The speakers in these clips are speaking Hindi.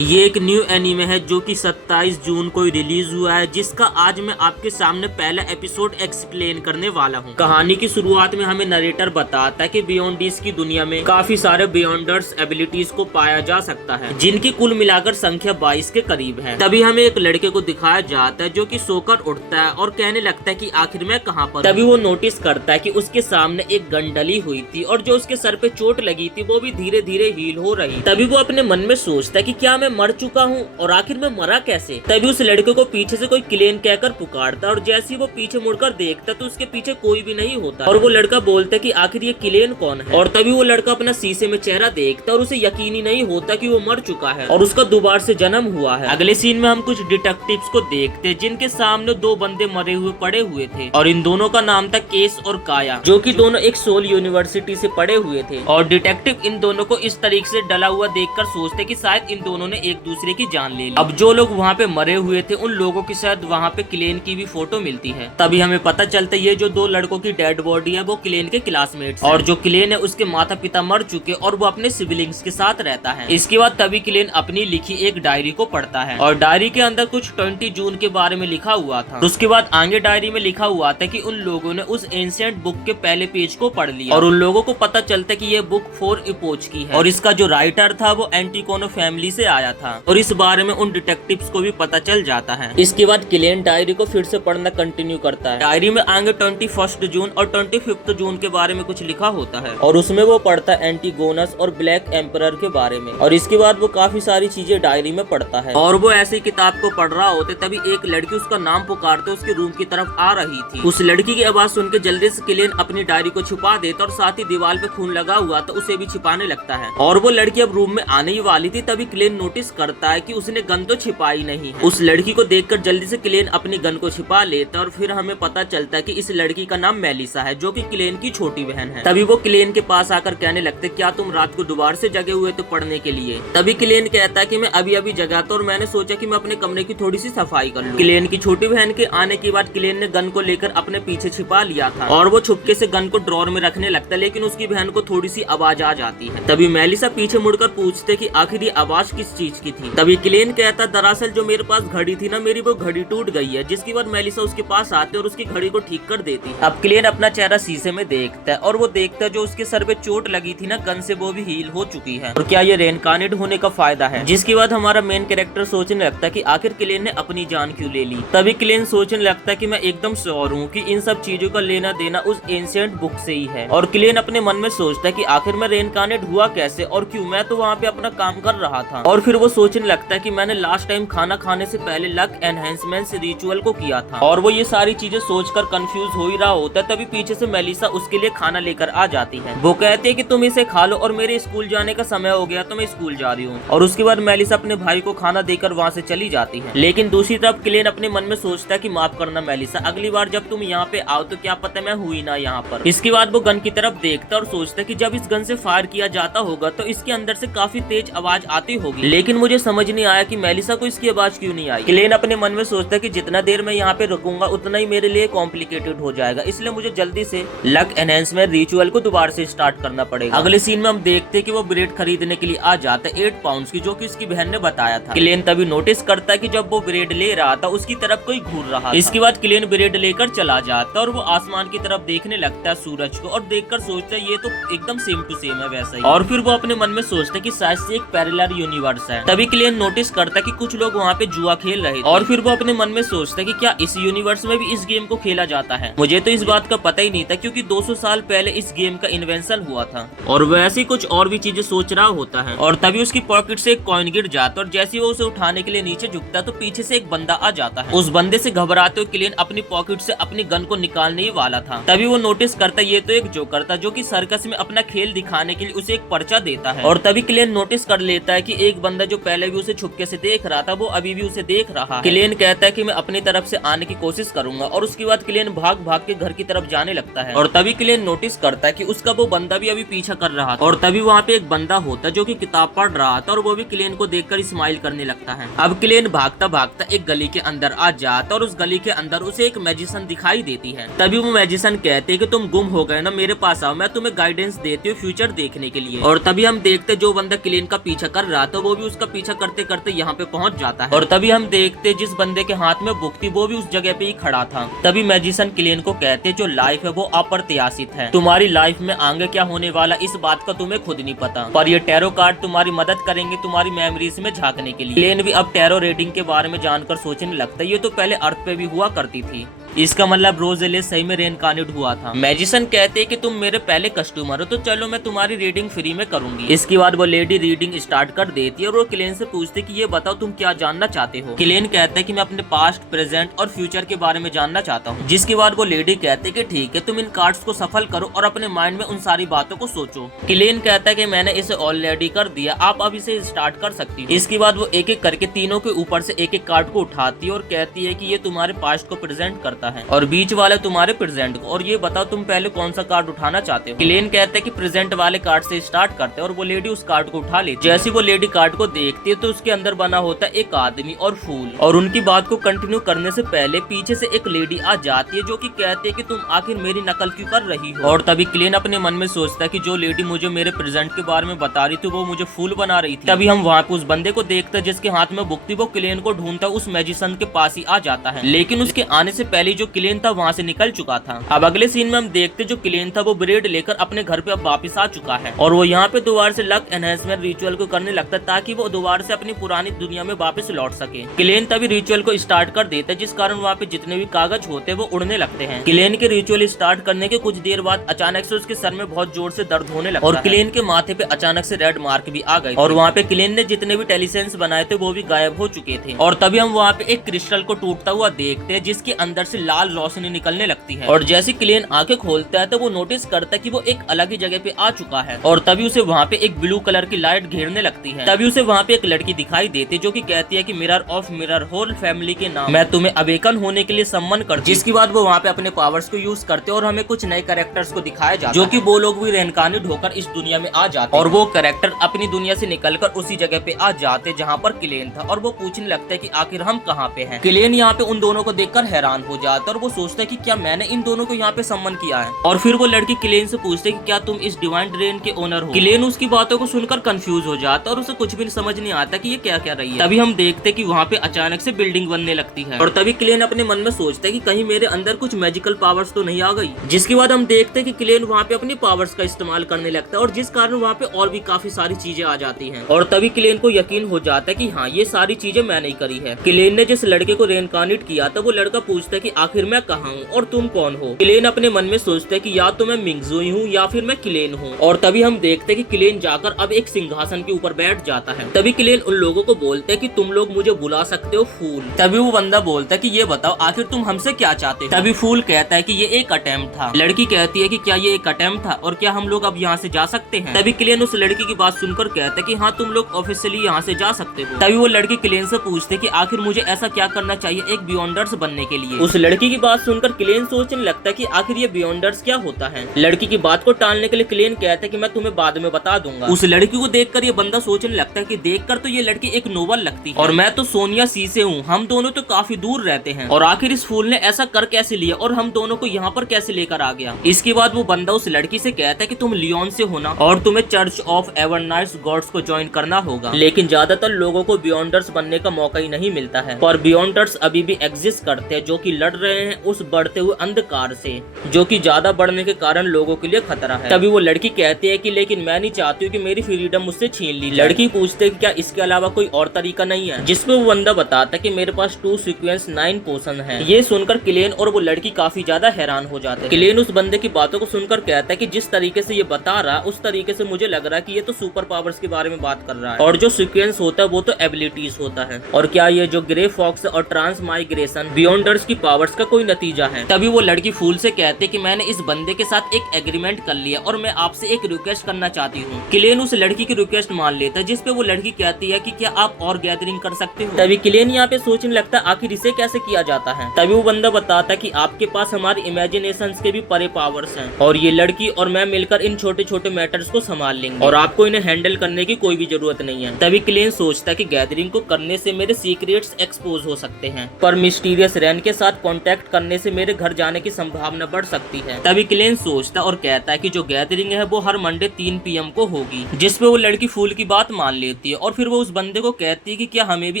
ये एक न्यू एनीमे है जो कि 27 जून को रिलीज हुआ है, जिसका आज मैं आपके सामने पहला एपिसोड एक्सप्लेन करने वाला हूँ। कहानी की शुरुआत में हमें नरेटर बताता है कि बियॉन्डीज की दुनिया में काफी सारे बियॉन्डर्स एबिलिटीज को पाया जा सकता है, जिनकी कुल मिलाकर संख्या 22 के करीब है। तभी हमें एक लड़के को दिखाया जाता है जो कि सोकर उठता है और कहने लगता है कि आखिर मैं कहाँ पर। तभी वो नोटिस करता है कि उसके सामने एक गन डली हुई थी और जो उसके सर पे चोट लगी थी वो भी धीरे धीरे हील हो रही। तभी वो अपने मन में सोचता है कि क्या मैं मर चुका हूँ और आखिर मैं मरा कैसे। तभी उस लड़के को पीछे से कोई क्लेन कहकर पुकारता और जैसे ही वो पीछे मुड़कर देखता तो उसके पीछे कोई भी नहीं होता और वो लड़का बोलता है कि आखिर ये क्लेन कौन है। और तभी वो लड़का अपना शीशे में चेहरा देखता और उसे यकीन ही नहीं होता कि वो मर चुका है और उसका दोबारा से जन्म हुआ है। अगले सीन में हम कुछ डिटेक्टिव्स को देखते हैं जिनके सामने दो बंदे मरे हुए पड़े हुए थे और इन दोनों का नाम था केस और काया, जो कि दोनों एक सोल यूनिवर्सिटी से पढ़े हुए थे। और डिटेक्टिव इन दोनों को इस तरीके से डला हुआ देखकर सोचते कि शायद इन दोनों ने एक दूसरे की जान ले ली। अब जो लोग वहाँ पे मरे हुए थे उन लोगों की शायद वहाँ पे क्लेन की भी फोटो मिलती है। तभी हमें पता चलता है ये जो दो लड़कों की डेड बॉडी है वो क्लेन के क्लासमेट्स और जो क्लेन है उसके माता पिता मर चुके और वो अपने सिबलिंग्स के साथ रहता है। इसके बाद तभी क्लेन अपनी लिखी एक डायरी को पढ़ता है और डायरी के अंदर कुछ 20 जून के बारे में लिखा हुआ था। उसके बाद आगे डायरी में लिखा हुआ था कि उन लोगों ने उस एंशिएंट बुक के पहले पेज को पढ़ लिया और उन लोगों को पता चलता है कि ये बुक 4 इपोच की है और इसका जो राइटर था वो एंटिकोनो फैमिली से आया था और इस बारे में उन डिटेक्टिव्स को भी पता चल जाता है। इसके बाद क्लेन डायरी को फिर से पढ़ना कंटिन्यू करता है। डायरी में आगे 21 जून और 25 जून के बारे में कुछ लिखा होता है और उसमें वो पढ़ता है एंटीगोनस और ब्लैक एम्परर के बारे में और इसके बाद वो काफी सारी चीजें डायरी में पढ़ता है और वो ऐसी किताब को पढ़ रहा होते तभी एक लड़की उसका नाम पुकारते उसके रूम की तरफ आ रही थी। उस लड़की की आवाज सुन के जल्दी से क्लेन अपनी डायरी को छुपा देता और साथ ही दीवार पे खून लगा हुआ तो उसे भी छिपाने लगता है और वो लड़की अब रूम में आने ही वाली थी। तभी क्लेन नोटिस करता है कि उसने गन तो छिपाई नहीं है। उस लड़की को देखकर जल्दी से क्लेन अपनी गन को छिपा लेता और फिर हमें पता चलता है कि इस लड़की का नाम मेलिसा है जो कि क्लेन की छोटी बहन है। तभी वो क्लेन के पास आकर कहने लगते क्या तुम रात को दोबारा से जगे हुए थे पढ़ने के लिए। तभी क्लेन कहता है कि मैं अभी अभी जगा था और मैंने सोचा कि मैं अपने कमरे की थोड़ी सी सफाई कर लूं। क्लेन की छोटी बहन के आने के बाद क्लेन ने गन को लेकर अपने पीछे छिपा लिया था और वो छुपके से गन को ड्रॉर में रखने लगता है, लेकिन उसकी बहन को थोड़ी सी आवाज आ जाती है। तभी मेलिसा पीछे मुड़कर पूछते कि आखिर ये आवाज किस चीज की थी। तभी क्लेन कहता दरअसल जो मेरे पास घड़ी थी ना मेरी वो घड़ी टूट गई है। जिसके बाद मेलिसा उसके पास आते और उसकी घड़ी को ठीक कर देती। अब क्लेन अपना चेहरा शीशे में देखता है और वो देखता है जो उसके सर पे चोट लगी थी ना गन से वो भी हील हो चुकी है और क्या ये रेनकार्नेट होने का फायदा है। जिसके बाद हमारा मेन कैरेक्टर सोचने लगता है कि आखिर क्लेन ने अपनी जान क्यों ले ली। तभी क्लेन सोचने लगता है कि मैं एकदम श्योर हूँ कि इन सब चीजों का लेना देना उस एंशिएंट बुक से ही है। और क्लेन अपने मन में सोचता है कि आखिर मैं रेनकार्नेट हुआ कैसे और क्यों, मैं तो वहाँ पे अपना काम कर रहा था। और फिर वो सोचने लगता है कि मैंने लास्ट टाइम खाना खाने से पहले लक एनहेंसमेंट रिचुअल को किया था और वो ये सारी चीजें सोचकर कंफ्यूज हो ही रहा होता है। तभी पीछे से मेलिसा उसके लिए खाना लेकर आ जाती है। वो कहते हैं कि तुम इसे खा लो और मेरे स्कूल जाने का समय हो गया तो मैं स्कूल जा रही हूँ। और उसके बाद मेलिसा अपने भाई को खाना देकर वहाँ से चली जाती है। लेकिन दूसरी तरफ क्लेन अपने मन में सोचता है कि माफ करना मेलिसा, अगली बार जब तुम यहाँ पे आओ तो क्या पता मैं हुई ना यहाँ पर। इसके बाद वो गन की तरफ देखता और सोचता है कि जब इस गन से फायर किया जाता होगा तो इसके अंदर से काफी तेज आवाज आती होगी, लेकिन मुझे समझ नहीं आया कि मेलिसा को इसकी आवाज क्यों नहीं आई। क्लेन अपने मन में सोचता है कि जितना देर मैं यहाँ पे रुकूंगा उतना ही मेरे लिए कॉम्प्लिकेटेड हो जाएगा, इसलिए मुझे जल्दी से लक एनहेंसमेंट रिचुअल को दोबारा से स्टार्ट करना पड़ेगा। अगले सीन में हम देखते हैं कि वो ब्रेड खरीदने के लिए आ जाता है 8 पाउंड की, जो कि उसकी बहन ने बताया था। क्लेन तभी नोटिस करता है कि जब वो ब्रेड ले रहा था उसकी तरफ कोई घूर रहा था। इसके बाद क्लेन ब्रेड लेकर चला जाता है और वो आसमान की तरफ देखने लगता है सूरज को और देखकर सोचता है ये तो एकदम सेम टू सेम है वैसा ही। और फिर वो अपने मन में सोचता है कि शायद से एक पैरेलल यूनिवर्स है। तभी क्लेन नोटिस करता है कि कुछ लोग वहाँ पे जुआ खेल रहे थे और फिर वो अपने मन में सोचता है कि क्या इस यूनिवर्स में भी इस गेम को खेला जाता है। मुझे तो इस बात का पता ही नहीं था क्योंकि 200 साल पहले इस गेम का इन्वेंशन हुआ था। और वैसे कुछ और भी चीजें सोच रहा होता है और तभी उसकी पॉकेट से एक कॉइन गिर जाता है और जैसे वो उसे उठाने के लिए नीचे झुकता तो पीछे से एक बंदा आ जाता है। उस बंदे से घबराते हुए क्लेन अपनी पॉकेट से अपनी गन को निकालने ही वाला था। तभी वो नोटिस करता ये तो एक जोकर था जो कि सर्कस में अपना खेल दिखाने के लिए उसे एक पर्चा देता है। और तभी क्लेन नोटिस कर लेता है कि एक बंदा जो पहले भी उसे छुपके से देख रहा था वो अभी भी उसे देख रहा है। क्लेन कहता है कि मैं अपनी तरफ से आने की कोशिश करूंगा और उसके बाद क्लेन भाग भाग के घर की तरफ जाने लगता है। और तभी क्लेन नोटिस करता है कि उसका वो बंदा भी अभी पीछा कर रहा था और तभी वहाँ पे एक बंदा होता है जो कि किताब पढ़ रहा था और वो भी क्लेन को देखकर स्माइल करने लगता है। अब क्लेन भागता भागता एक गली के अंदर आ जाता और उस गली के अंदर उसे एक मैजिशियन दिखाई देती है। तभी वो मैजिशियन कहते हैं कि तुम गुम हो गए ना, मेरे पास आओ, मैं तुम्हें गाइडेंस देती हूँ फ्यूचर देखने के लिए। और तभी हम देखते जो बंदा क्लेन का पीछा कर रहा था वो भी उसका पीछा करते करते यहाँ पे पहुँच जाता है। और तभी हम देखते जिस बंदे के हाथ में बुक थी वो भी उस जगह पे ही खड़ा था। तभी मैजिशियन क्लेन को कहते जो लाइफ है वो अप्रत्याशित है, तुम्हारी लाइफ में आगे क्या होने वाला इस बात का तुम्हें खुद नहीं पता, पर ये टैरो कार्ड तुम्हारी मदद करेंगे तुम्हारी मेमोरीज में झांकने के लिए। क्लेन भी अब टैरो रीडिंग के बारे में जानकर सोचने लगता है ये तो पहले अर्थ पे भी हुआ करती थी, इसका मतलब रोजेलिया सही में रेनकार्नेट हुआ था। मैजिशियन कहते कि तुम मेरे पहले कस्टमर हो तो चलो मैं तुम्हारी रीडिंग फ्री में करूंगी। इसके बाद वो लेडी रीडिंग स्टार्ट कर देती है और वो क्लेन से पूछती कि ये बताओ तुम क्या जानना चाहते हो। क्लेन कहता है कि मैं अपने पास्ट, प्रेजेंट और फ्यूचर के बारे में जानना चाहता हूँ। जिसके बाद वो लेडी कहते कि ठीक है तुम इन कार्ड्स को सफल करो और अपने माइंड में उन सारी बातों को सोचो। क्लेन कहता है कि मैंने इसे ऑलरेडी कर दिया, आप अब इसे स्टार्ट कर सकती हो। इसके बाद वो एक एक करके तीनों के ऊपर से एक एक कार्ड को उठाती है और कहती है कि ये तुम्हारे पास्ट को प्रेजेंट करता है और बीच वाले तुम्हारे प्रेजेंट को, और ये बताओ तुम पहले कौन सा कार्ड उठाना चाहते हो। क्लेन कहते हैं कि प्रेजेंट वाले कार्ड से स्टार्ट करते हैं और वो लेडी उस कार्ड को उठा लेती है। जैसे वो लेडी कार्ड को देखती है तो उसके अंदर बना होता है एक आदमी और फूल, और उनकी बात को कंटिन्यू करने से पहले पीछे से एक लेडी आ जाती है जो कि कहती है कि तुम आखिर मेरी नकल क्यों कर रही हो। और तभी क्लेन अपने मन में सोचता है कि जो लेडी मुझे मेरे प्रेजेंट के बारे में बता रही थी वो मुझे फूल बना रही थी। तभी हम वहाँ पे उस बंदे को देखते हैं जिसके हाथ में बुक थी, वो क्लेन को ढूंढता उस मैजिशियन के पास ही आ जाता है, लेकिन उसके आने से पहले जो क्लेन था वहाँ से निकल चुका था। अब अगले सीन में हम देखते जो क्लेन था वो ब्रेड लेकर अपने घर पे अब वापस आ चुका है और वो यहाँ पे दोबारा से लक एनहेंसमेंट रिचुअल को करने लगता है ताकि वो दोबारा से अपनी पुरानी दुनिया में वापस लौट सके। क्लेन तभी रिचुअल को स्टार्ट कर देता है जिस कारण वहाँ पे जितने भी कागज होते हैं वो उड़ने लगते हैं। क्लेन के रिचुअल स्टार्ट करने के कुछ देर बाद अचानक से उसके सर में बहुत जोर से दर्द होने लगा और क्लेन के माथे पे अचानक से रेड मार्क भी आ गए और वहाँ पे क्लेन ने जितने भी टेलीसेंस बनाए थे वो भी गायब हो चुके थे। और तभी हम वहाँ पे एक क्रिस्टल को टूटता हुआ देखते हैं जिसके अंदर से लाल रोशनी निकलने लगती है और जैसे क्लेन आंखें खोलता है तो वो नोटिस करता है कि वो एक अलग ही जगह पे आ चुका है और तभी उसे वहाँ पे एक ब्लू कलर की लाइट घेरने लगती है। तभी उसे वहाँ पे एक लड़की दिखाई देती है जो कि कहती है कि mirror of mirror whole family के नाम मैं तुम्हें अवेकन होने के लिए सम्मन करती हूँ। जिसके बाद वो वहाँ पे अपने पावर्स को यूज करते और हमें कुछ नए कैरेक्टर्स को दिखाया जाता है जो कि वो लोग भी रेनकार्नेट होकर इस दुनिया में आ जाते और वो कैरेक्टर अपनी दुनिया से निकलकर उसी जगह पे आ जाते जहाँ पर क्लेन था और वो पूछने लगता है कि आखिर हम कहाँ पे हैं। क्लेन यहाँ पे उन दोनों को देखकर हैरान हो जाता है और वो सोचता है कि क्या मैंने इन दोनों को यहाँ पे सम्मन किया है। और फिर वो लड़की क्लेन से पूछते कि क्या तुम इस डिवाइन ड्रेन के ओनर हो। क्लेन उसकी बातों को सुनकर कंफ्यूज हो जाता और उसे कुछ भी समझ नहीं आता कि ये क्या क्या रही है। तभी हम देखते कि वहाँ पे अचानक से बिल्डिंग बनने लगती है और तभी क्लेन अपने मन में सोचता है कि कहीं मेरे अंदर कुछ मैजिकल पावर्स तो नहीं आ गई। जिसके बाद हम देखते कि क्लेन वहाँ पे अपनी पावर्स का इस्तेमाल करने लगता है और जिस कारण वहाँ पे और भी काफी सारी चीजें आ जाती हैं और तभी क्लेन को यकीन हो जाता है कि हाँ ये सारी चीजें मैंने ही करी है। क्लेन ने जिस लड़के को रेनकार्नेट किया था वो लड़का पूछता है कि आखिर मैं कहाँ हूँ और तुम कौन हो। क्लेन अपने मन में सोचता है कि या तो मैं मिंगजुई हूँ या फिर मैं क्लेन हूँ। और तभी हम देखते कि क्लेन जाकर अब एक सिंहासन के ऊपर बैठ जाता है। तभी क्लेन उन लोगों को बोलते हैं कि तुम लोग मुझे बुला सकते हो फूल। तभी वो बंदा बोलता है कि ये बताओ आखिर तुम हमसे क्या चाहते हो। तभी फूल कहता है कि ये एक अटेम्प्ट था। लड़की कहती है कि क्या ये एक अटेम्प्ट था और क्या हम लोग अब यहाँ से जा सकते हैं। तभी क्लेन उस लड़की की बात सुनकर कहता है कि हाँ तुम लोग ऑफिशियली यहाँ से जा सकते हो। तभी वो लड़की क्लेन से पूछते कि आखिर मुझे ऐसा क्या करना चाहिए एक बियॉन्डर्स बनने के लिए। उस लड़की की बात सुनकर क्लेन सोचने लगता है कि आखिर ये बियॉन्डर्स क्या होता है। लड़की की बात को टालने के लिए क्लेन कहता है कि मैं तुम्हें बाद में बता दूंगा। उस लड़की को देखकर ये बंदा सोचने लगता है कि देखकर तो ये लड़की एक नोबल लगती है और मैं तो सोनिया सी से हूँ, हम दोनों तो काफी दूर रहते हैं और आखिर इस फूल ने ऐसा कर कैसे लिया और हम दोनों को यहाँ पर कैसे लेकर आ गया। इसके बाद वो बंदा उस लड़की से कहता है कि तुम लियोन से होना और तुम्हें चर्च ऑफ एवरनाइट्स गॉड्स को ज्वाइन करना होगा, लेकिन ज्यादातर लोगों को बियॉन्डर्स बनने का मौका ही नहीं मिलता है। पर बियॉन्डर्स अभी भी एग्जिस्ट करते हैं जो कि लड़ रहे हैं उस बढ़ते हुए अंधकार से जो कि ज्यादा बढ़ने के कारण लोगों के लिए खतरा है। तभी वो लड़की कहती है कि लेकिन मैं नहीं चाहती हूँ कि मेरी फ्रीडम मुझसे छीन ली। लड़की पूछते है कि क्या इसके अलावा कोई और तरीका नहीं है, जिसपे वो बंदा बताता है कि मेरे पास 2 सीक्वेंस 9 पोशन है। ये सुनकर क्लेन और वो लड़की काफी ज्यादा हैरान हो जाते हैं। क्लेन उस बंदे की बातों को सुनकर कहता है कि जिस तरीके से ये बता रहा उस तरीके से मुझे लग रहा है कि ये तो सुपर पावर्स के बारे में बात कर रहा है और जो सीक्वेंस होता है वो तो एबिलिटीज होता है और क्या ये जो ग्रे फॉक्स और ट्रांस माइग्रेशन बियॉन्डर्स की पावर्स का कोई नतीजा है। तभी वो लड़की फूल से कहते कि मैंने इस बंदे के साथ एक एग्रीमेंट कर लिया और मैं आपसे एक रिक्वेस्ट करना चाहती हूँ। क्लेन उस लड़की की रिक्वेस्ट मान लेता है जिसपे वो लड़की कहती है कि क्या आप और गैदरिंग कर सकते हो। तभी क्लेन यहाँ पे सोचने लगता है आखिर इसे कैसे किया जाता है। तभी वो बंदा बताता है कि आपके पास हमारी इमेजिनेशन के भी परे पावर्स हैं और ये लड़की और मैं मिलकर इन छोटे छोटे मैटर्स को संभाल लेंगे और आपको इन्हें हैंडल करने की कोई भी जरूरत नहीं है। तभी क्लेन सोचता है कि गैदरिंग को करने से मेरे सीक्रेट्स एक्सपोज हो सकते हैं, पर मिस्टीरियस रैन के साथ कांटेक्ट करने से मेरे घर जाने की संभावना बढ़ सकती है। तभी क्लेन सोचता और कहता है कि जो गैदरिंग है वो हर मंडे 3 PM को होगी, जिसपे वो लड़की फूल की बात मान लेती है और फिर वो उस बंदे को कहती है कि क्या हमें भी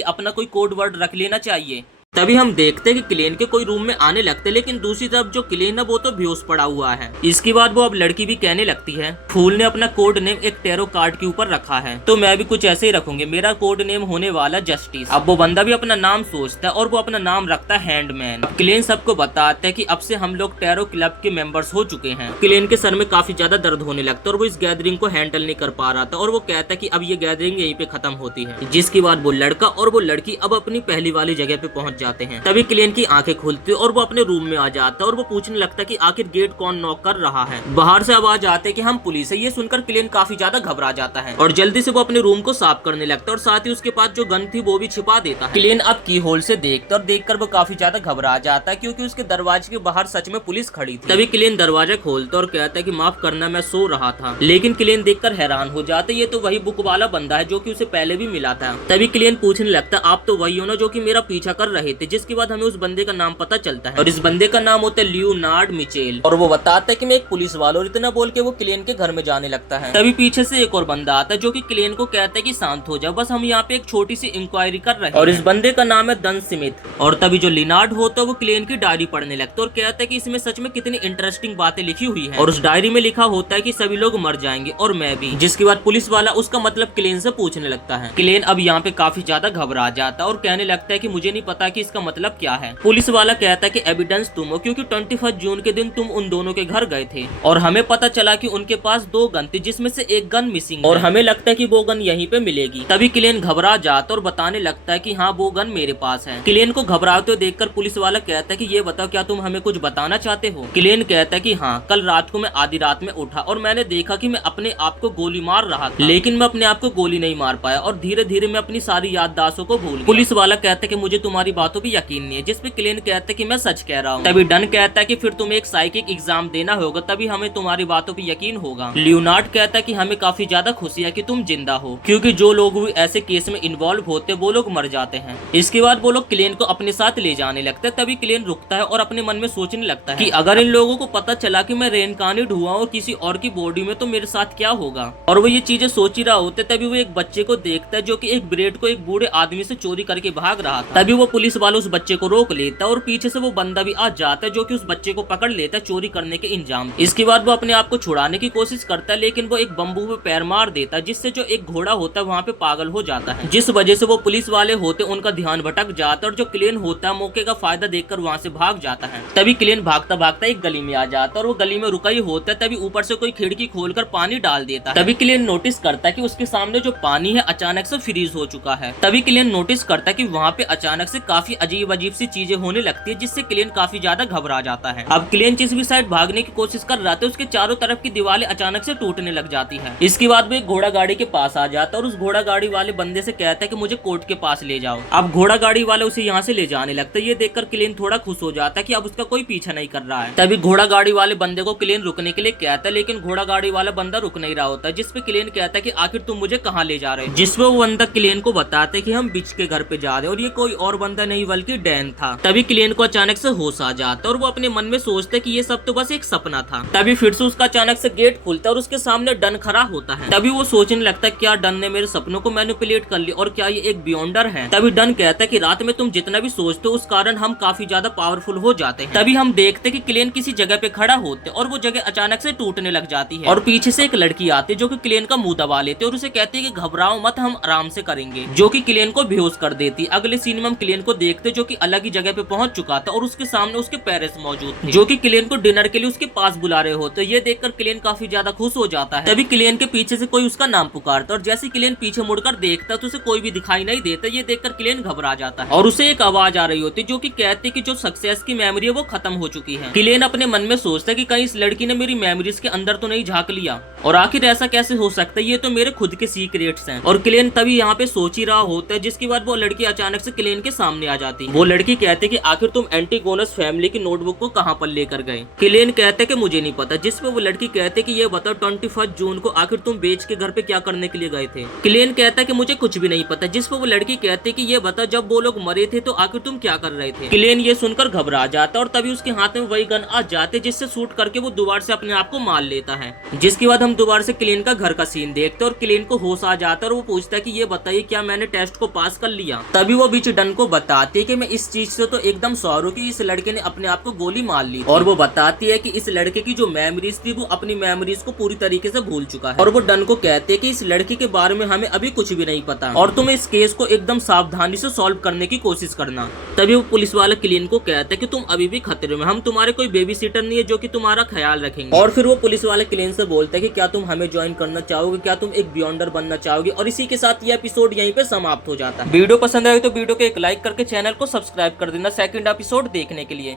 अपना कोई कोड वर्ड रख लेना चाहिए। तभी हम देखते हैं कि क्लेन के कोई रूम में आने लगते हैं, लेकिन दूसरी तरफ जो क्लेन है वो तो बेहोश पड़ा हुआ है। इसके बाद वो अब लड़की भी कहने लगती है फूल ने अपना कोड नेम एक टैरो कार्ड के ऊपर रखा है, तो मैं भी कुछ ऐसे ही रखूंगी, मेरा कोड नेम होने वाला जस्टिस। अब वो बंदा भी अपना नाम सोचता है और वो अपना नाम रखता है हैंडमैन। क्लेन सबको बताता है कि अब से हम लोग टैरो क्लब के मेंबर्स हो चुके हैं। क्लेन के सर में काफी ज्यादा दर्द होने लगता है और वो इस गैदरिंग को हैंडल नहीं कर पा रहा था और वो कहता है कि अब ये गैदरिंग यहीं पे खत्म होती है। जिसके बाद वो लड़का और वो लड़की अब अपनी पहली वाली जगह पे पहुंच जाते हैं। तभी क्लेन की आंखें खुलती है और वो अपने रूम में आ जाता है और वो पूछने लगता है कि आखिर गेट कौन नॉक कर रहा है। बाहर से आवाज आते है कि हम पुलिस है। ये सुनकर क्लेन काफी ज्यादा घबरा जाता है और जल्दी से वो अपने रूम को साफ करने लगता है और साथ ही उसके पास जो गन थी वो भी छिपा देता है। क्लेन अब की होल से देखता और देखकर वो काफी ज्यादा घबरा जाता है क्योंकि उसके दरवाजे के बाहर सच में पुलिस खड़ी थी। तभी क्लेन दरवाजा खोलता और कहता है कि माफ करना मैं सो रहा था, लेकिन क्लेन देखकर हैरान हो जाता है ये तो वही बुक वाला बंदा है जो कि उसे पहले भी मिला था। तभी क्लेन पूछने लगता है आप तो वही हो ना जो कि मेरा पीछा कर रहे थे। जिसके बाद हमें उस बंदे का नाम पता चलता है और इस बंदे का नाम होता है लियोनार्ड मिचेल और वो बताता है कि मैं एक पुलिस वाला हूं। और इतना बोल के वो क्लेन के घर में जाने लगता है। तभी पीछे से एक और बंदा आता है जो कि क्लेन को कहता है कि शांत हो जाओ, बस हम यहाँ पे एक छोटी सी इंक्वायरी कर रहे हैं। और इस बंदे का नाम है डन स्मिथ। और तभी जो लियोनार्ड होता है वो क्लेन की डायरी पढ़ने लगता है और कहता है कि इसमें सच में कितनी इंटरेस्टिंग बातें लिखी हुई है। और उस डायरी में लिखा होता है कि सभी लोग मर जाएंगे और मैं भी। जिसके बाद पुलिस वाला उसका मतलब क्लेन से पूछने लगता है। क्लेन अब यहाँ पे काफी ज्यादा घबरा जाता है और कहने लगता है कि मुझे नहीं पता कि इसका मतलब क्या है। पुलिस वाला कहता है कि एविडेंस तुम हो क्योंकि 21 जून के दिन तुम उन दोनों के घर गए थे और हमें पता चला कि उनके पास 2 गन थी जिसमें से एक गन मिसिंग और हमें लगता है कि वो गन यहीं पे मिलेगी। तभी क्लेन घबरा जाता और बताने लगता है कि हाँ वो गन मेरे पास है। क्लेन को घबराते हुए देखकर पुलिस वाला कहता है कि ये बताओ क्या तुम हमें कुछ बताना चाहते हो। क्लेन कहता है कि हाँ, कल रात को मैं आधी रात में उठा और मैंने देखा कि मैं अपने आप को गोली मार रहा था, लेकिन मैं अपने आप को गोली नहीं मार पाया और धीरे धीरे मैं अपनी सारी याददाश्तों को भूल गया। पुलिस वाला कहता है कि मुझे तुम्हारी बातों पे यकीन नहीं है, जिसपे क्लेन कहता है कि मैं सच कह रहा हूँ। तभी डन कहता है कि फिर तुम्हें एक साइकिक एग्जाम देना होगा तभी हमें तुम्हारी बातों पे यकीन होगा। लियोनार्ड कहता है कि हमें काफी ज्यादा खुशी है कि तुम जिंदा हो क्योंकि जो लोग भी ऐसे केस में इन्वॉल्व होते वो लोग मर जाते हैं। इसके बाद वो लोग क्लेन को अपने साथ ले जाने लगते हैं। तभी क्लेन रुकता है और अपने मन में सोचने लगता है कि अगर इन लोगों को पता चला कि मैं रेनकार्नेट हुआ और किसी और की बॉडी में तो मेरे साथ क्या होगा। और वो ये चीजें सोच ही रहा होते तभी वो एक बच्चे को देखता है जो कि एक ब्रेड को एक बूढ़े आदमी से चोरी करके भाग रहा था। तभी वो पुलिस वाला उस बच्चे को रोक लेता है और पीछे से वो बंदा भी आ जाता है जो कि उस बच्चे को पकड़ लेता है चोरी करने के इंजाम। इसके बाद वो अपने आप को छुड़ाने की कोशिश करता है लेकिन वो एक बम्बू पे पैर मार देता है जिससे जो एक घोड़ा होता है वहाँ पे पागल हो जाता है, जिस वजह से वो पुलिस वाले होते उनका ध्यान भटक जाता है और जो क्लेन होता है मौके का फायदा देखकर वहाँ से भाग जाता है। तभी क्लेन भागता भागता एक गली में आ जाता है और वो गली में रुका ही होता है। तभी ऊपर से कोई खिड़की खोलकर पानी डाल देता है। तभी क्लेन नोटिस करता है कि उसके सामने जो पानी है अचानक से फ्रीज हो चुका है। तभी क्लेन नोटिस करता है कि वहाँ पे अचानक से काफी अजीब अजीब सी चीजें होने लगती है जिससे क्लेन काफी ज्यादा घबरा जाता है। अब क्लेन जिस भी साइड भागने की कोशिश कर रहा था उसके चारों तरफ की दीवारें अचानक से टूटने लग जाती है। इसके बाद वो एक घोड़ा गाड़ी के पास आ जाता है और उस घोड़ा गाड़ी वाले बंदे से कहता है कि मुझे कोर्ट के पास ले जाओ। अब घोड़ा गाड़ी वाला उसे यहाँ से ले जाने लगता है। ये देखकर क्लेन थोड़ा खुश हो जाता है कि अब उसका कोई पीछा नहीं कर रहा है। तभी घोड़ा गाड़ी वाले बंदे को क्लेन रुकने के लिए कहता है लेकिन घोड़ा गाड़ी वाला बंदा रुक नहीं रहा होता, जिसपे क्लेन कहता है कि आखिर तुम मुझे कहाँ ले जा रहे हो। जिसपे वो बंदा क्लेन को बताते है कि हम बिच के घर पे जा रहे हैं और ये कोई और बंदा नहीं बल्कि डैन था। तभी क्लेन को अचानक से होश आ जाता है और वो अपने मन में सोचता है कि ये सब तो बस एक सपना था। तभी फिर से उसका अचानक से गेट खुलता है और उसके सामने डन खड़ा होता है। तभी वो सोचने लगता है क्या डन ने मेरे सपनों को मैनिपुलेट कर लिया और क्या ये एक बियॉन्डर है। तभी डन कहता है कि रात में तुम जितना भी सोचते हो उस कारण हम काफी ज्यादा पावरफुल हो जाते हैं। तभी हम देखते हैं कि क्लेन किसी जगह पे खड़ा होते और वो जगह अचानक से टूटने लग जाती है और पीछे से एक लड़की आती है जो कि क्लेन का मुंह दबा लेते और उसे कहती है कि घबराओ मत, हम आराम से करेंगे, जो कि क्लेन को बेहोश कर देती। अगले सीन में हम क्लेन को देखते जो कि अलग ही जगह पे पहुंच चुका था और उसके सामने उसके पेरेंट्स मौजूद थे जो कि क्लेन को डिनर के लिए उसके पास बुला रहे होते। ये देखकर क्लेन काफी ज्यादा खुश हो जाता है। तभी क्लेन के पीछे से कोई उसका नाम पुकारता और जैसे क्लेन पीछे मुड़कर देखता तो उसे कोई भी दिखाई नहीं देता। ये देखकर क्लेन घबरा जाता है और उसे एक आवाज आ रही होती जो कि कहती कि जो सक्सेस की मेमोरी है वो खत्म हो चुकी है। क्लेन अपने मन में सोचता है कि कहीं इस लड़की ने मेरी मेमोरीज के अंदर तो नहीं झांक लिया और आखिर ऐसा कैसे हो सकता है, ये तो मेरे खुद के सीक्रेट्स हैं। और क्लेन तभी यहाँ पे सोच ही रहा होता है जिसके बाद वो लड़की अचानक से क्लेन के सामने आ जाती। वो लड़की कहते कि आखिर तुम एंटीगोनस फैमिली की नोटबुक को कहाँ पर लेकर गए। किलियन कहते कि मुझे नहीं पता, जिस पे वो लड़की कहते कि ये बताओ 21 जून को आखिर तुम बेच के घर पे क्या करने के लिए गए थे। किलियन कहता कि मुझे कुछ भी नहीं पता, जिस पे वो लड़की कहते कि ये बताओ जब वो लोग मरे थे तो आखिर तुम क्या कर रहे थे। किलियन ये सुनकर घबरा जाता और तभी उसके हाथ में वही गन आ जाते जिससे शूट करके वो दोबारा से अपने आप को मार लेता है। जिसके बाद हम दोबारा से किलियन का घर का सीन देखते और किलियन को होश आ जाता और वो पूछता है कि ये बताइए क्या मैंने टेस्ट को पास कर लिया। तभी वो बीच डन को बताती है कि मैं इस चीज से तो एकदम सॉरी हूं कि इस लड़के ने अपने आप को गोली मार ली, और वो बताती है कि इस लड़के की जो मेमोरीज थी वो अपनी मेमोरीज को पूरी तरीके से भूल चुका है। और वो डन को कहते हैं कि इस लड़के के बारे में हमें अभी कुछ भी नहीं पता और तुम इस केस को एकदम सावधानी से सॉल्व करने की कोशिश करना। तभी वो पुलिस वाला किलियन को कहता है कि तुम अभी भी खतरे में, हम तुम्हारे कोई बेबी सीटर नहीं है जो कि तुम्हारा ख्याल रखेंगे। और फिर वो पुलिस वाले किलियन से बोलता है कि क्या तुम हमें ज्वाइन करना चाहोगे, क्या तुम एक बियॉन्डर बनना चाहोगे। और इसी के साथ ये एपिसोड यहीं पे समाप्त हो जाता है। वीडियो पसंद आए तो वीडियो को एक लाइक करके चैनल को सब्सक्राइब कर देना सेकंड एपिसोड देखने के लिए।